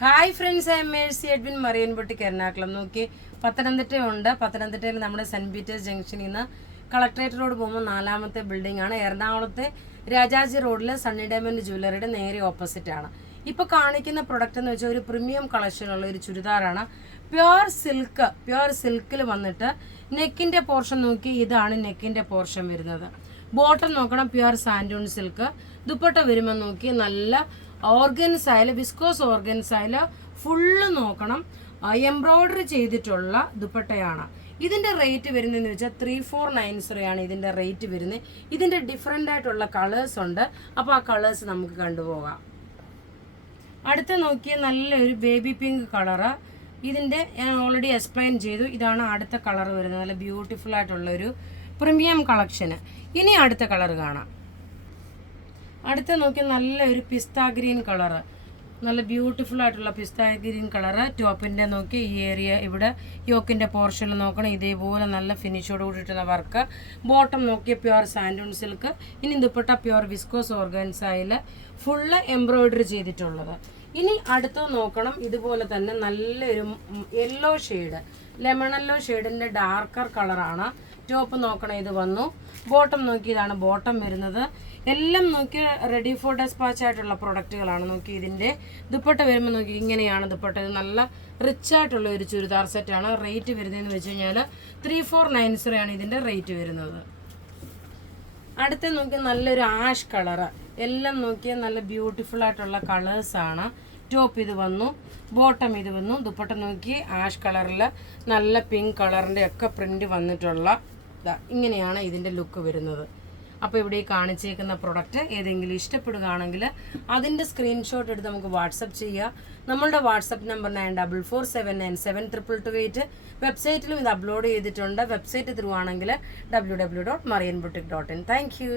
Hi friends, I M Mercy Edwin, marine boutique Ernakulam. നോക്കി, പത്തനംതിട്ടയുണ്ട്. പത്തനംതിട്ടയിൽ നമ്മുടെ സെൻറ്റ് പീറ്റേഴ്സ് ജംഗ്ഷനിൽ നിന്ന് കളക്ട്രേറ്റ് റോഡ് പോകുമ്പോൾ 4ാമത്തെ ബിൽഡിംഗ് ആണ്. എറണാകുളത്തെ രാജാജി റോഡിൽ സണ്ണി ഡയമണ്ട് ജ്വല്ലറിയുടെ നേരെ ഓപ്പോസിറ്റ് ആണ്. ഇപ്പോൾ കാണിക്കുന്ന പ്രൊഡക്റ്റ് എന്ന് വെച്ചാൽ ഒരു പ്രീമിയം കളക്ഷനുള്ള ഒരു ചുരിദാറാണ്. പ്യുവർ സിൽക്കിൽ വന്നിട്ട് നെക്കിൻ്റെ പോർഷൻ നോക്കി, ഇതാണ് നെക്കിൻ്റെ പോർഷൻ വരുന്നത്. ബോട്ടം നോക്കണം, പ്യുവർ സാൻഡൂൺ സിൽക്ക്. ദുപ്പട്ട വരുമ്പോൾ നോക്കി നല്ല ഓർഗൻസായാലും വിസ്കോസ് ഓർഗൻസായാലും ഫുള്ള് നോക്കണം, എംബ്രോയ്ഡറി ചെയ്തിട്ടുള്ള ദുപ്പട്ടയാണ്. ഇതിൻ്റെ റേറ്റ് വരുന്നതെന്ന് വെച്ചാൽ 3490 ആണ് ഇതിൻ്റെ റേറ്റ് വരുന്നത്. ഇതിൻ്റെ ഡിഫറെൻ്റ് ആയിട്ടുള്ള കളേഴ്സ് ഉണ്ട്. അപ്പോൾ ആ കളേഴ്സ് നമുക്ക് കണ്ടുപോകാം. അടുത്ത നോക്കിയ നല്ലൊരു ബേബി പിങ്ക് കളറ്. ഇതിൻ്റെ ഞാൻ ഓൾറെഡി എക്സ്പ്ലെയിൻ ചെയ്തു. ഇതാണ് അടുത്ത കളർ വരുന്നത്. നല്ല ബ്യൂട്ടിഫുൾ ആയിട്ടുള്ളൊരു പ്രീമിയം കളക്ഷന്. ഇനി അടുത്ത കളർ കാണാം. അടുത്ത നോക്കി നല്ലൊരു പിസ്ത ഗ്രീൻ കളറ്, നല്ല ബ്യൂട്ടിഫുൾ ആയിട്ടുള്ള പിസ്ത ഗ്രീൻ കളറ്. ടോപ്പിൻ്റെ നോക്കി ഈ ഏരിയ ഇവിടെ യോക്കിൻ്റെ പോർഷനിൽ നോക്കണം, ഇതേപോലെ നല്ല ഫിനിഷോട് കൂടിയിട്ടുള്ള വർക്ക്. ബോട്ടം നോക്കിയ പ്യുവർ സാൻഡൂൺ സിൽക്ക്. ഇനി ദുപ്പട്ട പ്യുവർ വിസ്കോസ് ഓർഗൻസായിൽ ഫുള്ള് എംബ്രോയ്ഡറി ചെയ്തിട്ടുള്ളത്. ഇനി അടുത്ത നോക്കണം, ഇതുപോലെ തന്നെ നല്ലൊരു യെല്ലോ ഷെയ്ഡ്, ലെമൺ യെല്ലോ ഷെയ്ഡിൻ്റെ ഡാർക്കർ കളറാണ്. ടോപ്പ് നോക്കണം, ഇത് വന്നു. ബോട്ടം നോക്കി, ഇതാണ് ബോട്ടം വരുന്നത്. എല്ലാം നോക്കി റെഡി ഫോർ ഡെസ്പാച്ച് ആയിട്ടുള്ള പ്രൊഡക്റ്റുകളാണ്. നോക്കി ഇതിൻ്റെ ദുപ്പട്ട വരുമ്പോൾ നോക്കി ഇങ്ങനെയാണ് ദുപ്പട്ട. ഇത് നല്ല റിച്ച് ആയിട്ടുള്ള ഒരു ചുരിദാർ സെറ്റാണ്. റേറ്റ് വരുന്നതെന്ന് വെച്ച് കഴിഞ്ഞാൽ 3490 ആണ് ഇതിൻ്റെ റേറ്റ് വരുന്നത്. അടുത്ത നോക്കി നല്ലൊരു ആഷ് കളറ്. എല്ലാം നോക്കിയാൽ നല്ല ബ്യൂട്ടിഫുൾ ആയിട്ടുള്ള കളേഴ്സാണ്. ടോപ്പ് ഇത് വന്നു, ബോട്ടം ഇത് വന്നു. ദുപ്പട്ട നോക്കി ആഷ് കളറിൽ നല്ല പിങ്ക് കളറിൻ്റെ ഒക്കെ പ്രിൻ്റ് വന്നിട്ടുള്ള ഇങ്ങനെയാണ് ഇതിൻ്റെ ലുക്ക് വരുന്നത്. അപ്പോൾ ഇവിടെ ഈ കാണിച്ചേക്കുന്ന പ്രൊഡക്റ്റ് ഏതെങ്കിലും ഇഷ്ടപ്പെടുകയാണെങ്കിൽ അതിൻ്റെ സ്ക്രീൻഷോട്ട് എടുത്ത് നമുക്ക് വാട്സപ്പ് ചെയ്യുക. നമ്മളുടെ വാട്സപ്പ് നമ്പർ 9447972228. വെബ്സൈറ്റിലും ഇത് അപ്ലോഡ് ചെയ്തിട്ടുണ്ട്. വെബ്സൈറ്റ് ത്രൂ ആണെങ്കിൽ www.marianboutique.in. Thank you.